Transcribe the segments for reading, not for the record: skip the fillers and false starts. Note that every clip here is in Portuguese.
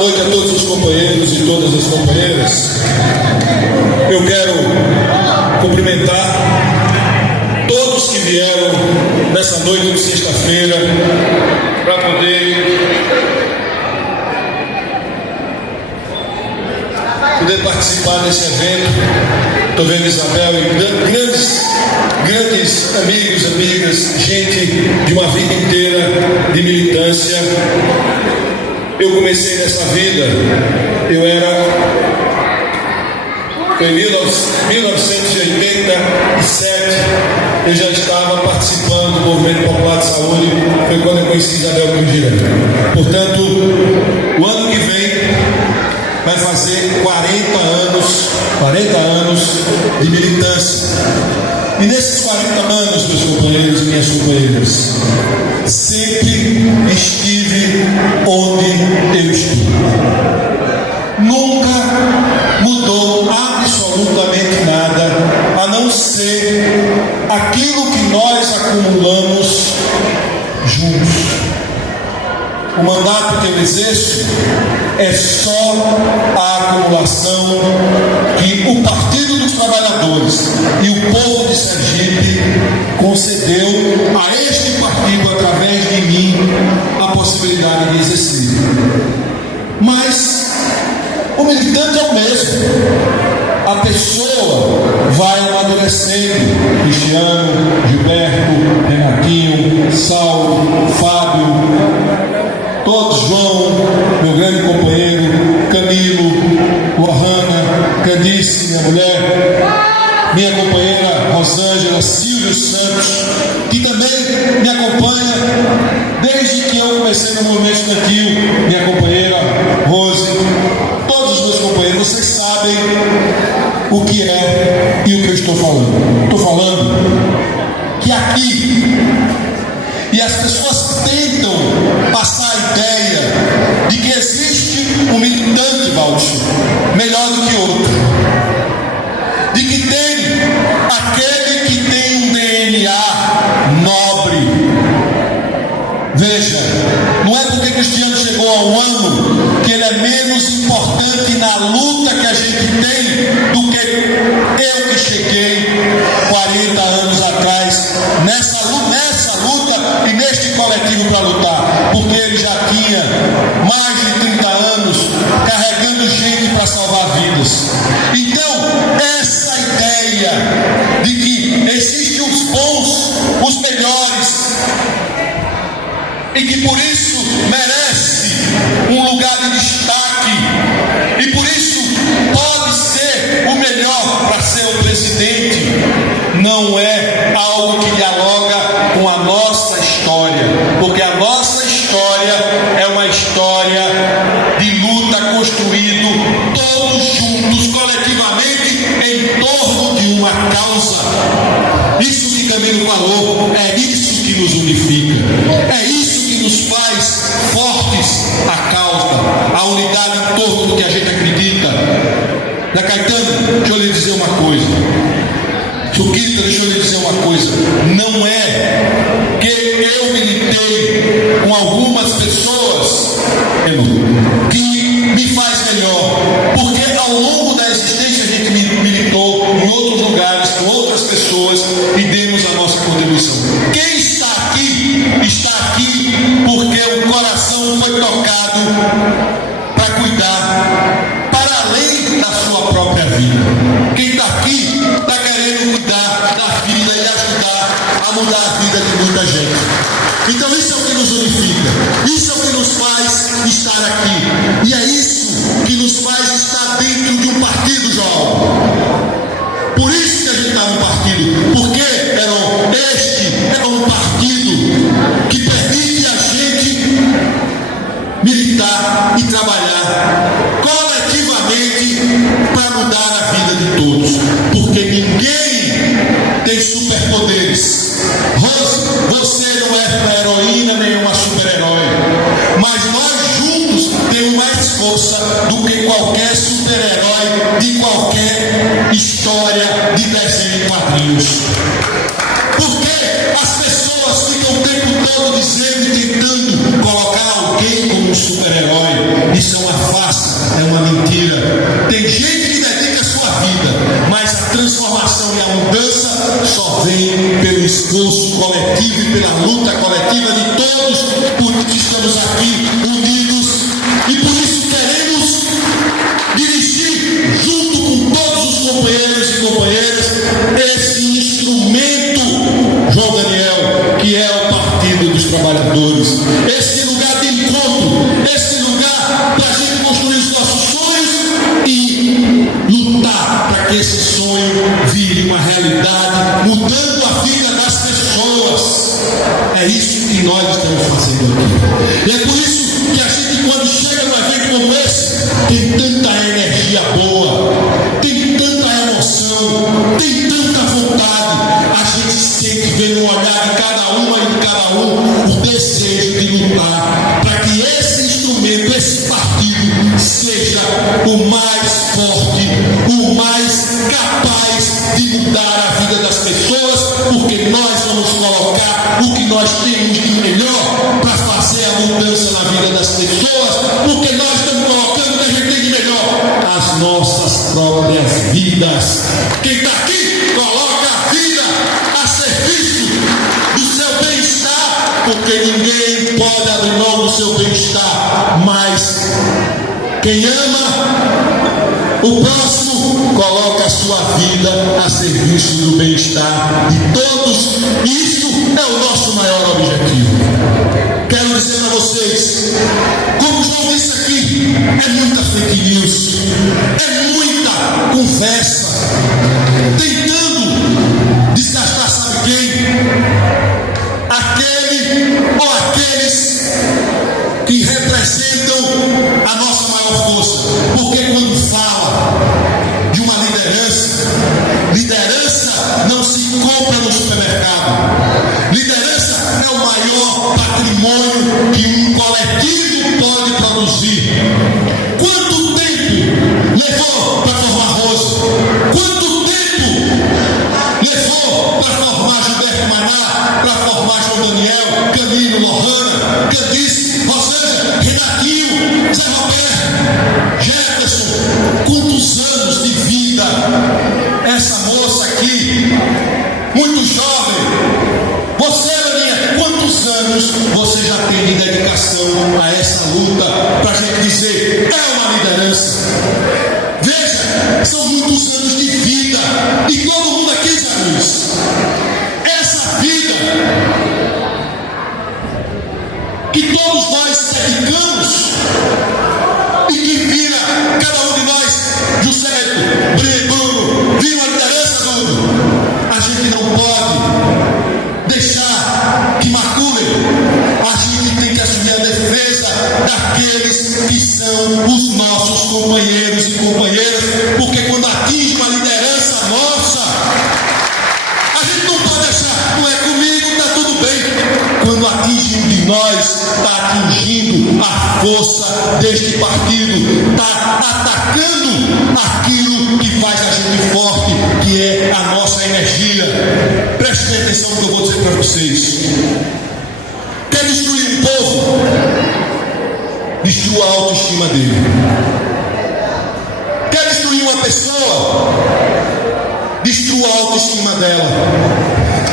noite a todos os companheiros e todas as companheiras. Eu quero cumprimentar todos que vieram nessa noite de sexta-feira para poder participar desse evento. Estou vendo Isabel e grandes amigos, amigas, gente de uma vida inteira de militância. Eu comecei nessa vida, em 1987, eu já estava participando do Movimento Popular de Saúde. Foi quando eu conheci Isabel Cruzira. Portanto, o ano que vem vai fazer 40 anos de militância. E nesses 40 anos, meus companheiros e minhas companheiras, sempre estive onde eu estou. Nunca mudou absolutamente nada, a não ser aquilo que nós acumulamos juntos. O mandato que eu exerço é só a acumulação que o Partido dos Trabalhadores e o povo de Sergipe concedeu a este partido, através de mim, a possibilidade de exercer. Mas o militante é o mesmo. A pessoa vai amadurecendo. Cristiano, Gilberto, Renatinho, Saulo, Fábio, todos, João, meu grande companheiro, Camilo, Lohana, Candice, minha mulher, minha companheira Rosângela, Silvio Santos, que também me acompanha desde que eu comecei no movimento estudantil, minha companheira Rose, todos os meus companheiros. Vocês sabem o que é e o que eu estou falando. Estou falando que aqui, e as pessoas tentam passar a ideia de que existe um militante, Valdir, melhor do que outro, de que tem aquele que tem um DNA nobre. Veja, não é porque Cristiano chegou a um ano que ele é menos importante na luta que a gente tem do que eu que cheguei 40 anos atrás nessa luta e neste coletivo para lutar, porque ele já tinha mais de 30 anos carregando gente para salvar vidas. Então, essa ideia de que existem os bons, os melhores, e que por isso merece um lugar de destaque, e por isso pode ser o melhor para ser o presidente, não é algo que dialoga com a nossa história, porque a nossa história é uma história de luta construído todos juntos, coletivamente, em torno de uma causa. Isso que Camilo falou, é isso que nos unifica, é isso que nos faz fortes a causa, a unidade em torno do que a gente acredita. Zé Caetano, deixa eu lhe dizer uma coisa. Suquita, deixa eu lhe dizer uma coisa. Não é que eu militei com algumas pessoas que me faz melhor, porque ao longo da existência a gente militou em outros lugares, com outras pessoas, e demos a nossa contribuição. Quem está aqui porque o coração foi tocado para cuidar para além da sua própria vida. Quem está aqui está querendo cuidar da vida e ajudar a mudar a vida de muita gente. Então isso é o que nos unifica, isso é o que nos faz estar aqui, e é isso que nos faz estar dentro de um partido, João. Por isso que a gente está no partido, porque este é um partido que permite a gente militar e trabalhar coletivamente para mudar a vida de todos, porque ninguém tem superpoderes. Rose, você não é uma heroína nem uma super-herói, mas nós juntos temos mais força do que qualquer super-herói de qualquer história de desenho em quadrinhos. Porque as pessoas ficam o tempo todo dizendo e tentando colocar alguém como um super-herói. Isso é uma farsa, é uma mentira. Tem gente que dedica a sua vida, mas a transformação e a mudança só vem pelo esforço coletivo e pela luta coletiva de todos, porque estamos aqui unidos e por isso queremos dirigir junto com todos os companheiros e companheiras esse instrumento, João Daniel, que é o Partido dos Trabalhadores, esse lugar de encontro, esse lugar para a gente construir os nossos sonhos e lutar para que esse sonho vire uma realidade, mudando a vida das pessoas. É isso que nós estamos fazendo aqui. E é por isso que a gente, quando chega num evento como esse, tem tanta energia boa, tem tanta emoção, tem tanta vontade. A gente sente ver no olhar de cada uma e de cada um o desejo de lutar para que esse instrumento, esse partido, seja o mais forte, o mais capaz de mudar a vida das pessoas, porque nós vamos colocar o que nós temos de melhor para fazer a mudança na vida das pessoas, porque nós estamos colocando o que a gente tem de melhor, as nossas próprias vidas. Quem está aqui coloca a vida a serviço do seu bem-estar, porque ninguém pode abrir mão do seu bem-estar, mas quem ama o próximo coloca a sua vida a serviço do bem-estar de todos. Isso é o nosso maior objetivo. Quero dizer para vocês, como João disse aqui, é muita fake news, é muita conversa, tentando desgastar sabe quem? Aquele ou aqueles que representam a nossa maior força. Porque quando fala de uma liderança não se compra no supermercado. Liderança é o maior patrimônio que um coletivo pode produzir. Quanto tempo levou para formar Rosa? Quanto tempo levou para formar Gilberto Maná, para formar João Daniel, Camilo, Lohana, Candice, Rosângela, Renatinho, Zé Roberto, Jefferson? Quantos anos de vida? Essa moça aqui, muito jovem, você, Aninha, quantos anos você já tem de dedicação a essa luta para a gente dizer é uma liderança? Veja, são muitos anos de vida e todo mundo aqui sabe isso. Essa vida que todos nós dedicamos e que vira cada um de nós, José, Bruno, vira uma liderança, Bruno. A gente não pode deixar que maculem. A gente tem que assumir a defesa daqueles que são os nossos companheiros e companheiras, porque quando atinge uma liderança nossa, a gente não pode deixar, não é comigo, está tudo bem. Quando atinge um de nós, está atingindo a força deste partido, está atacando aquilo que faz a gente forte, que é a nossa energia. Prestem atenção no que eu vou dizer para vocês. Quer destruir um povo? Destrua a autoestima dele. Quer destruir uma pessoa? Destrua a autoestima dela.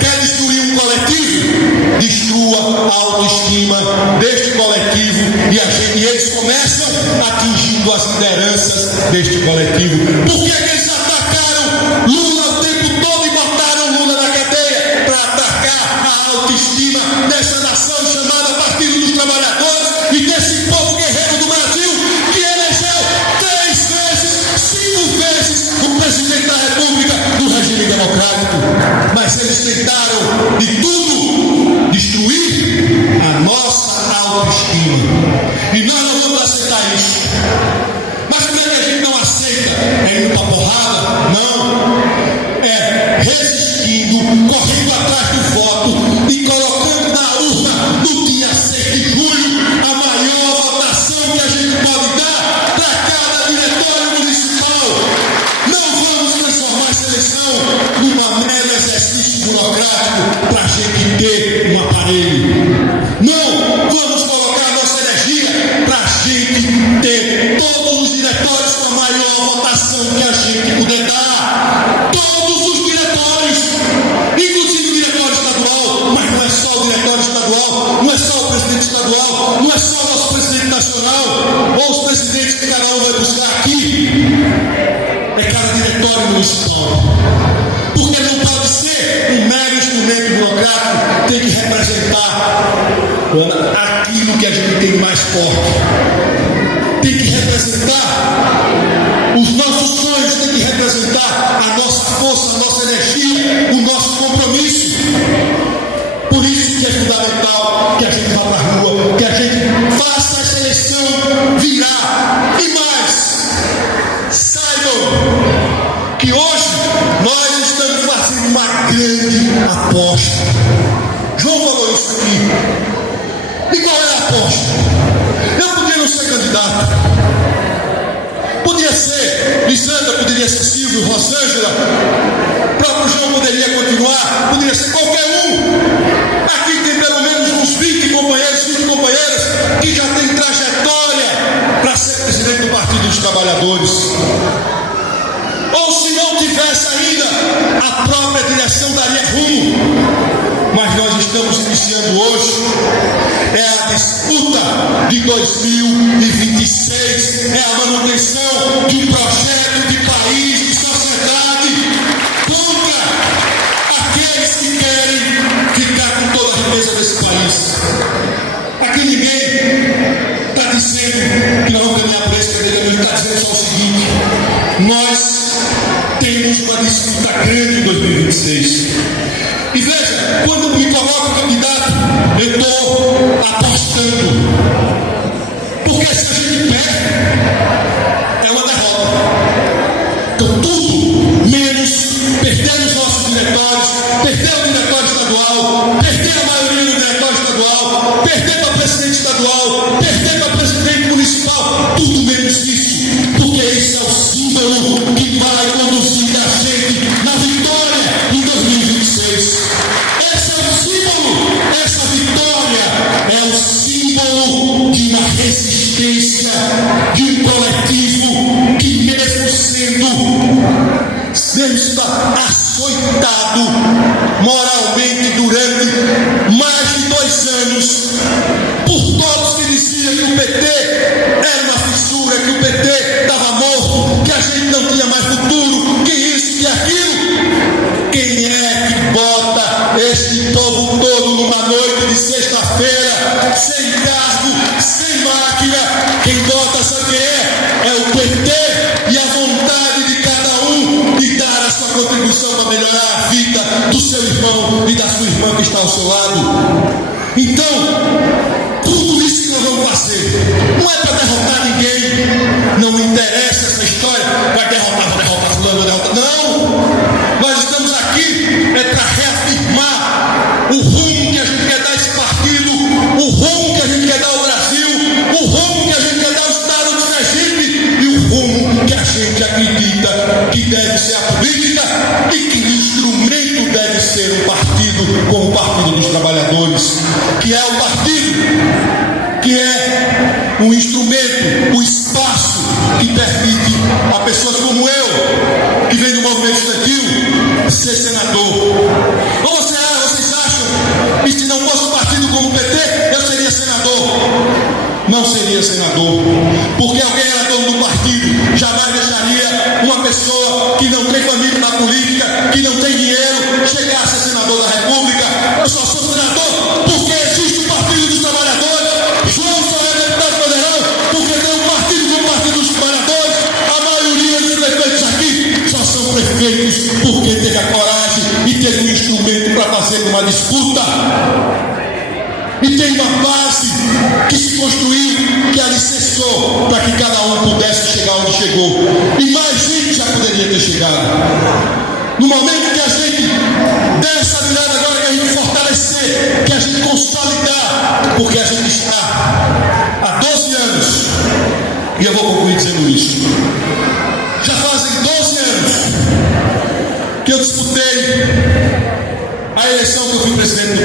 Quer destruir um coletivo? Destrua a autoestima deste coletivo e eles começam atingindo as lideranças deste coletivo. Por que eles atacaram Lula o tempo todo e botaram Lula na cadeia? Para atacar a autoestima dessa nação chamada Partido dos Trabalhadores e desse povo guerreiro do Brasil que elegeu 3 vezes, 5 vezes o presidente da República do regime democrático. Mas eles tentaram de tudo destruir a nossa autoestima. E nós não vamos aceitar isso. Mas como é que a gente não aceita? É indo para porrada? Não. É resistindo, correndo atrás do voto e colocando na urna no dia 6 de julho a maior votação que a gente pode dar para cada diretório municipal. Não vamos transformar essa eleição numa mero exercício burocrático para a gente ter um aparelho. Não, vamos colocar a nossa energia para a forte. Tem que representar os nossos sonhos, tem que representar a nossa força, a nossa energia, o nosso compromisso. Por isso que é fundamental que a gente vá para a rua, que a gente faça essa eleição virar. E mais, saibam que hoje nós estamos fazendo uma grande aposta. João falou isso aqui. E qual é a aposta? Eu podia não ser candidato. Podia ser Lisandra, poderia ser Silvio, Rosângela, o próprio João poderia continuar, poderia ser qualquer um. Aqui tem pelo menos uns 20 companheiros, 20 companheiras que já têm trajetória para ser presidente do Partido dos Trabalhadores. Ou se não tivesse ainda, a própria direção daria rumo. Mas nós estamos iniciando hoje a disputa de 2026, é a manutenção de um projeto de país, de sociedade, contra aqueles que querem ficar com toda a riqueza desse país. Aqui ninguém está dizendo que nós vamos ganhar por esse candidato, ele está dizendo só o seguinte: nós temos uma disputa grande em 2026. E veja, quando me coloco candidato, eu estou apostando. Porque se a gente perde, é uma derrota. Então tudo menos perder os nossos diretórios, perder o diretório estadual, perder a maioria do diretório estadual, perder para presidente estadual, perder para presidente municipal, tudo menos isso. Porque esse é o símbolo que vai conduzir a gente na vitória em 2026. Essa vitória é o símbolo de uma resistência, de um coletivo que mesmo sendo açoitado moralmente durante mais de 2 anos, por todos que diziam que o PT era uma fissura, que o PT estava morto, que a gente não tinha mais futuro, que isso, que aquilo. Quem é que bota este povo todo numa noite de sexta-feira, sem cargo, sem máquina? Quem bota, sabe quem é? É o PT e a vontade de cada um de dar a sua contribuição para melhorar a vida do seu irmão e da sua irmã que está ao seu lado. Então, tudo isso que nós vamos fazer não é para derrotar ninguém, não me interessa essa história, vai derrotar fulano, vai derrotar. Não! Nós estamos aqui para reafirmar o rumo que a gente quer dar a esse partido, o rumo que a gente quer dar ao Brasil, o rumo que a gente quer dar ao Estado do Sergipe e o rumo que a gente acredita que deve ser a política e que o instrumento deve ser o partido como o Partido dos Trabalhadores, que é o partido, que é um instrumento, o espaço que permite a pessoas como eu, que vem do movimento estudantil, ser senador. Ou vocês acham que se não fosse um partido como o PT, eu seria senador? Não seria senador, porque alguém era dono do partido, jamais deixaria uma pessoa que não tem família na política, que não tem dinheiro, chegar a ser senador da República. Eu só sou senador porque existe o Partido dos Trabalhadores. João só é deputado federal porque tem um partido como o Partido dos Trabalhadores. A maioria dos prefeitos aqui só são prefeitos porque teve a coragem e teve um instrumento para fazer uma disputa. E tem uma base que se construiu, que alicerçou para que cada um pudesse chegar onde chegou. E mais gente já poderia ter chegado. No momento que a gente der essa virada agora, que a gente fortalecer, que a gente consolidar, porque a gente está há 12 anos, e eu vou concluir dizendo isso. Já fazem 12 anos que eu disputei a eleição que eu fui presidente do